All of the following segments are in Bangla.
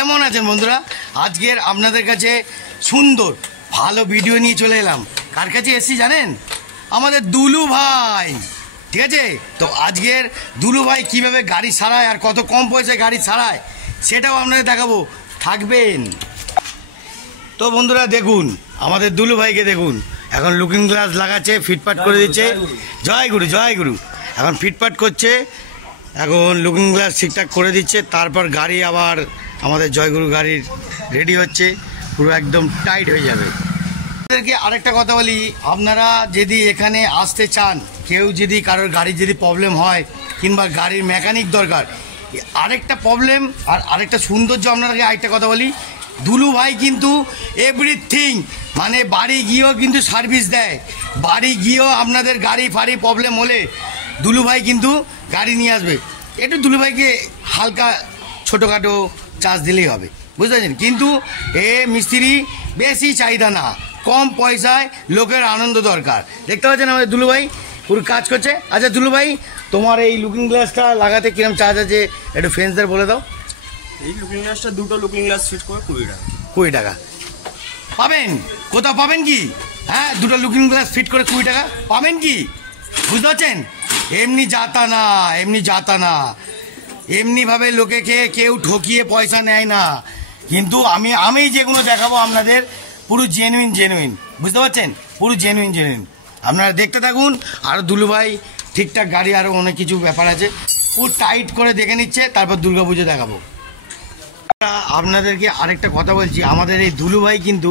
কেমন আছেন বন্ধুরা? আজকের আপনাদের কাছে সুন্দর ভালো ভিডিও নিয়ে চলে এলাম। কার কাছে এসেছি জানেন? আমাদের দুলু ভাই, ঠিক আছে? তো আজকের দুলু ভাই কীভাবে গাড়ি সারায় আর কত কম পয়সায় গাড়ি সারায় সেটাও আপনাদের দেখাবো, থাকবেন। তো বন্ধুরা দেখুন, আমাদের দুলু ভাইকে দেখুন, এখন লুকিং গ্লাস লাগাচ্ছে, ফিটপাট করে দিচ্ছে। জয় গুরু, জয় গুরু। এখন ফিটপাট করছে, এখন লুকিং গ্লাস ঠিকঠাক করে দিচ্ছে, তারপর গাড়ি আবার আমাদের জয়গুরু গাড়ির রেডি হচ্ছে, পুরো একদম টাইট হয়ে যাবে। আপনাদেরকে আরেকটা কথা বলি, আপনারা যদি এখানে আসতে চান, কেউ যদি কারোর গাড়ির যদি প্রবলেম হয় কিংবা গাড়ির মেকানিক দরকার, আরেকটা প্রবলেম আর আরেকটা সৌন্দর্য আপনাদেরকে আরেকটা কথা বলি, দুলু ভাই কিন্তু এভরিথিং মানে বাড়ি গিয়েও কিন্তু সার্ভিস দেয়। বাড়ি গিয়েও আপনাদের গাড়ি ফাড়ি প্রবলেম হলে দুলু ভাই কিন্তু গাড়ি নিয়ে আসবে। একটু দুলু ভাইকে হালকা ছোটোখাটো চার্জ দিলেই হবে, বুঝতে পারছেন? কিন্তু এ মিস্ত্রি বেশি চাহিদা না, কম পয়সায় লোকের আনন্দ দরকার। দেখতে পাচ্ছেন আমাদের দুলু ভাই পুরো কাজ করছে। আচ্ছা দুলু ভাই, তোমার এই লুকিং গ্লাসটা লাগাতে কিরম চার্জ আছে একটু ফ্রেন্ডসদের বলে দাও। এই লুকিং গ্লাসটা দুটো লুকিং গ্লাস ফিট করে 20 টাকা। 20 টাকা পাবেন? কোথাও পাবেন কি? হ্যাঁ, দুটো লুকিং গ্লাস ফিট করে 20 টাকা পাবেন কি? বুঝতে পারছেন? এমনি যাতা না, এমনি যাতা না, এমনিভাবে লোকেকে কেউ ঠকিয়ে পয়সা নেয় না। কিন্তু আমি যেগুলো দেখাবো আপনাদের পুরো জেনুইন, বুঝতে পারছেন? পুরো জেনুইন। আপনারা দেখতে থাকুন। আর দুলু ভাই ঠিকঠাক গাড়ি আরও অনেক কিছু ব্যাপার আছে, পুরো টাইট করে দেখে নিচ্ছে, তারপর দুর্গাপুজো দেখাবো। আপনাদেরকে আরেকটা কথা বলছি, আমাদের এই দুলু ভাই কিন্তু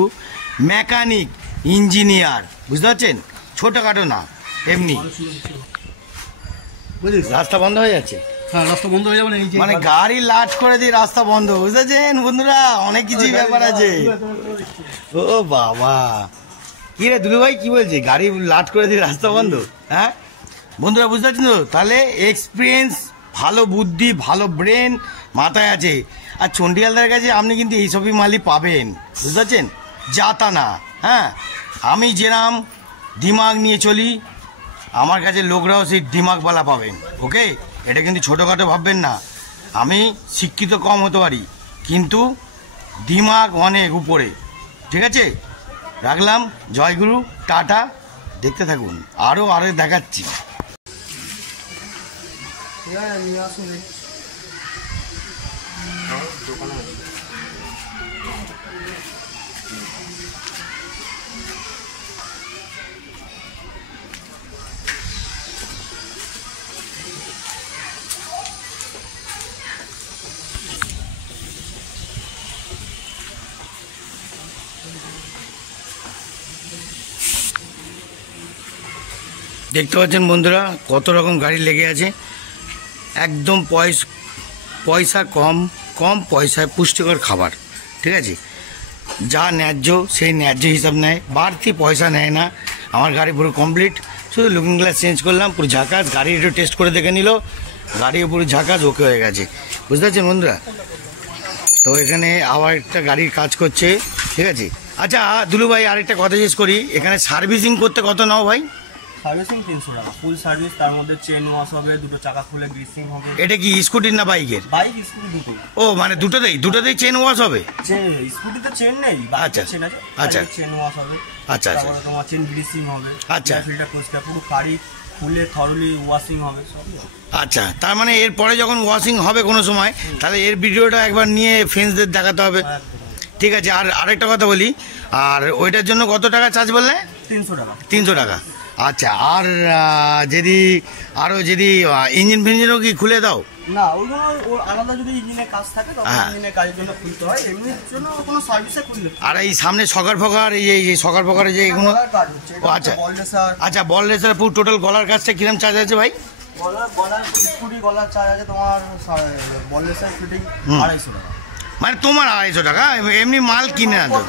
মেকানিক ইঞ্জিনিয়ার, বুঝতে পারছেন? ছোটোখাটো না, এমনি। বুঝলি, রাস্তা বন্ধ হয়ে যাচ্ছে। হ্যাঁ, রাস্তা বন্ধ হয়ে যাবে, মানে গাড়ি লাট করে দিয়ে রাস্তা বন্ধ, বুঝতেছেন বন্ধুরা? অনেক কিছুই ব্যাপার আছে। ও বাবা, কি রে দুলু ভাই, কি বলছে? গাড়ি লাট করে দিয়ে রাস্তা বন্ধ? হ্যাঁ বন্ধুরা, বুঝতে পারছেন তো? তাহলে এক্সপিরিয়েন্স, ভালো বুদ্ধি, ভালো ব্রেন মাথায় আছে। আর চন্ডিয়ালদার কাছে আপনি কিন্তু এইসবই মালই পাবেন, বুঝতে পারছেন? যাতা না। হ্যাঁ, আমি যেরাম দিমাগ নিয়ে চলি, আমার কাছে লোকরাও সেই দিমাগওয়ালা পাবেন। ওকে, এটা কিন্তু ছোটোখাটো ভাববেন না। আমি শিক্ষিত কম হতে পারি, কিন্তু দিমাগ অনেক উপরে, ঠিক আছে? রাখলাম, জয়গুরু, টাটা। দেখতে থাকুন, আরও দেখাচ্ছি। দেখতে পাচ্ছেন বন্ধুরা কত রকম গাড়ি লেগে আছে, একদম পয়সা কম পয়সায় পুষ্টিকর খাবার, ঠিক আছে? যা ন্যায্য সেই ন্যায্য হিসাব নেয়, বাড়তি পয়সা নেয় না। আমার গাড়ি পুরো কমপ্লিট, শুধু লুকিং গ্লাস চেঞ্জ করলাম, পুরো ঝাঁকাস। গাড়ি একটু টেস্ট করে দেখে নিল, গাড়িও পুরো ঝাঁকাস, ওকে হয়ে গেছে, বুঝতে পারছেন বন্ধুরা? তো এখানে আবার একটা গাড়ির কাজ করছে, ঠিক আছে? আচ্ছা দুলু ভাই, আরেকটা কথা জিজ্ঞেস করি, এখানে সার্ভিসিং করতে কত নাও ভাই? সার্ভিসিং 300 টাকা, ফুল সার্ভিস, তার মধ্যে চেন ওয়াশ হবে, দুটো চাকা খুলে গ্রিসিং হবে। এটা কি স্কুটির না বাইকের? বাইক স্কুটি দুটো। ও, মানে দুটোতেই চেন ওয়াশ হবে? স্কুটিতে চেন নেই, আচ্ছা চেন আছে। আচ্ছা, চেন ওয়াশ হবে। আচ্ছা, তারপরে তোমার চেন গ্রিসিং হবে। আচ্ছা, ফিল্টার পরিষ্কার, পুরো গাড়ি খুলে থরলি ওয়াশিং হবে সবই। আচ্ছা, তার মানে এরপরে যখন ওয়াশিং হবে কোনো সময়, তাহলে এর ভিডিওটা একবার নিয়ে ফ্রেন্ডসদের দেখাতে হবে, ঠিক আছে? আর আরেকটা কথা বলি, আর ওইটার জন্য কত টাকা চার্জ বললে? 300 টাকা। 300 টাকা। আচ্ছা, আর যদি ইঞ্জিন ফিঞ্জিনও কি খুলে দাও? না, ওইগুলো আলাদা যদি ইঞ্জিনের কাজ থাকে তখন ইঞ্জিনের কাজের জন্য খুলতে হয়, এমনির জন্য কোনো সার্ভিসে খুলতে। আর এই সামনে সকার ফকার, এই সকার ফকারে যে এগুলো, ও আচ্ছা আচ্ছা, বল রেসার পুরো টোটাল গলার কাজটা কিরম চার্জ আছে ভাই? গলার স্কুটি গলার চার্জ আছে তোমার বল রেসার ফিটিং 250 টাকা। মানে তোমার 250 টাকা, এমনি মাল কিনে আনতো?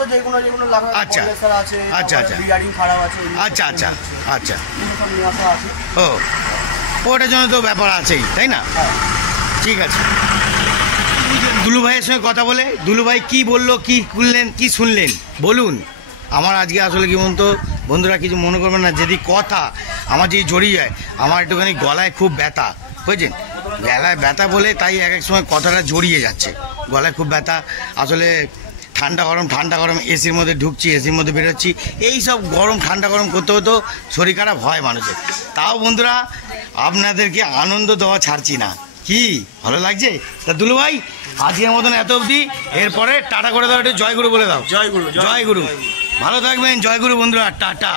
আচ্ছা আচ্ছা আচ্ছা আচ্ছা আচ্ছা, ও ওটার জন্য তো ব্যাপার আছেই, তাই না? ঠিক আছে। দুলু ভাইয়ের সঙ্গে কথা বলে দুলু ভাই কী বললো, কী করলেন, কী শুনলেন বলুন। আমার আজকে আসলে কি বলুন তো বন্ধুরা, কিছু মনে করবেন না, যদি কথা আমার যদি জড়িয়ে যায়, আমার একটুখানি গলায় খুব ব্যথা, বুঝছেন? গলায় ব্যথা বলে তাই এক এক সময় কথাটা জড়িয়ে যাচ্ছে। গলায় খুব ব্যথা, আসলে ঠান্ডা গরম এসির মধ্যে ঢুকছি, এসির মধ্যে বেরোচ্ছি, এই সব গরম ঠান্ডা গরম করতে হতো শরীর খারাপ হয় মানুষের। তাও বন্ধুরা আপনাদেরকে আনন্দ দেওয়া ছাড়ছি না, কি ভালো লাগছে। তা দুলু ভাই আজকের মতন এত অবধি, এরপরে টাটা করে দাও, একটু জয়গুরু বলে দাও। জয়গুরু। জয়গুরু, ভালো থাকবেন, জয়গুরু বন্ধুরা, টাটা।